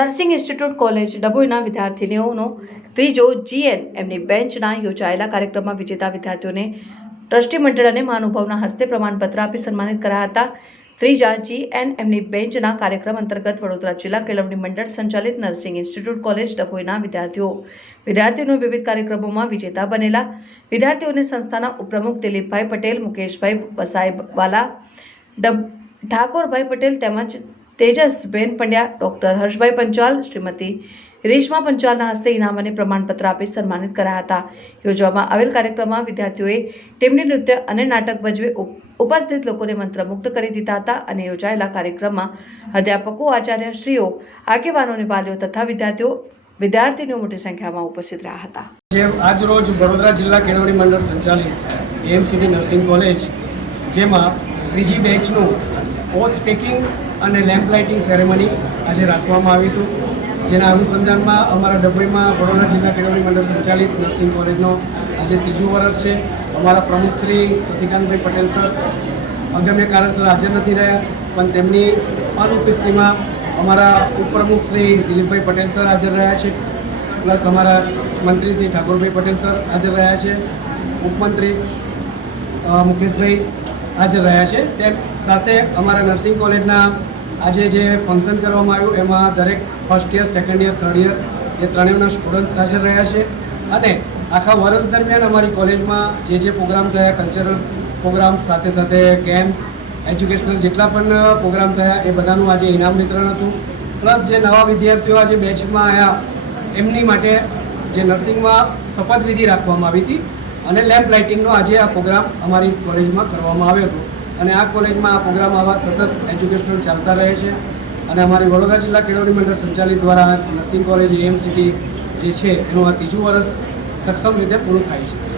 Nursing institute college ડભોઈના વિદ્યાર્થીનીઓનો ત્રીજો જીએન એમની બેન્ચના યોજાયેલા કાર્યક્રમમાં વિજેતા વિદ્યાર્થીઓને ટ્રસ્ટી મંડળ અને મહાનુભાવના હસ્તે પ્રમાણપત્ર આપી સન્માનિત કરાયા હતા. ત્રીજા જીએન એમની બેન્ચના કાર્યક્રમ અંતર્ગત વડોદરા જિલ્લા કેળવણી મંડળ સંચાલિત નર્સિંગ ઇન્સ્ટિટ્યૂટ કોલેજ ડભોઈના વિદ્યાર્થીઓ વિદ્યાર્થીઓનો વિવિધ કાર્યક્રમોમાં વિજેતા બનેલા વિદ્યાર્થીઓને સંસ્થાના ઉપપ્રમુખ દિલીપભાઈ પટેલ, મુકેશભાઈ વસાઈવાલા ઠાકોરભાઈ પટેલ તેમજ તેજસબેન પંડ્યા, ડોક્ટર હર્ષભાઈ પંચાલ, શ્રીમતી રેશમા પંચાલના હસ્તે ઇનામ અને પ્રમાણપત્ર આપી સન્માનિત કરાયા હતા. યોજવામાં આવેલ કાર્યક્રમમાં વિદ્યાર્થીઓએ ટીમની નૃત્ય અને નાટક ભજવે ઉપસ્થિત લોકોને મંત્રમુગ્ધ કરી દીધા હતા અને યોજાયેલા કાર્યક્રમમાં અધ્યાપકો, આચાર્યશ્રીઓ, આગેવાનોને વાલીઓ તથા વિદ્યાર્થીઓ વિદ્યાર્થીઓ મોટી સંખ્યામાં ઉપસ્થિત રહ્યા હતા. આજ રોજ વડોદરા જિલ્લા કેળવણી મંડળ સંચાલિત એએમસીટી નર્સિંગ કોલેજ, જેમાં ત્રીજી બેચનું ઓથ ટેકિંગ અને લેમ્પ લાઇટિંગ સેરેમની આજે રાખવામાં આવી હતું. જેના અનુસંધાનમાં અમારા ડભોઈમાં વડોદરા જિલ્લા કેળવણી મંડળ સંચાલિત નર્સિંગ કોલેજનો આજે ત્રીજું વર્ષ છે. અમારા પ્રમુખ શ્રી શશિકાંતભાઈ પટેલ સર અગમ્ય કારણસર હાજર નથી રહ્યા, પણ તેમની અનુપસ્થિતિમાં અમારા ઉપપ્રમુખ શ્રી દિલીપભાઈ પટેલ સર હાજર રહ્યા છે. પ્લસ અમારા મંત્રી શ્રી ઠાકોરભાઈ પટેલ સર હાજર રહ્યા છે. ઉપમંત્રી મુકેશભાઈ હાજર રહ્યા છે. તે સાથે અમારા નર્સિંગ કોલેજના આજે જે ફંક્શન કરવામાં આવ્યું, એમાં દરેક first year second year third year એ ત્રણેયના સ્ટુડન્ટ્સ હાજર રહ્યા છે. અને આખા વર્ષ દરમિયાન અમારી કોલેજમાં જે જે પ્રોગ્રામ થયા કલ્ચરલ પ્રોગ્રામ સાથે સાથે ગેમ્સ એજ્યુકેશનલ જેટલા પણ પ્રોગ્રામ થયા, એ બધાનું આજે ઇનામ વિતરણ હતું. પ્લસ જે નવા વિદ્યાર્થીઓ આજે બેચમાં આવ્યા એમની માટે જે નર્સિંગમાં શપથવિધિ રાખવામાં આવી હતી. અને લેમ્પ લાઇટિંગનો આજે આ પ્રોગ્રામ અમારી કોલેજમાં કરવામાં આવ્યો હતો. અને આ કોલેજમાં આ પ્રોગ્રામ આવા સતત એજ્યુકેશનલ ચાલતા રહે છે. અને અમારી વડોદરા જિલ્લા કેળવણી મંડળ સંચાલિત દ્વારા નર્સિંગ કોલેજ એમસીટી જે છે, એનું આ ત્રીજું વર્ષ સક્ષમ રીતે પૂરું થાય છે.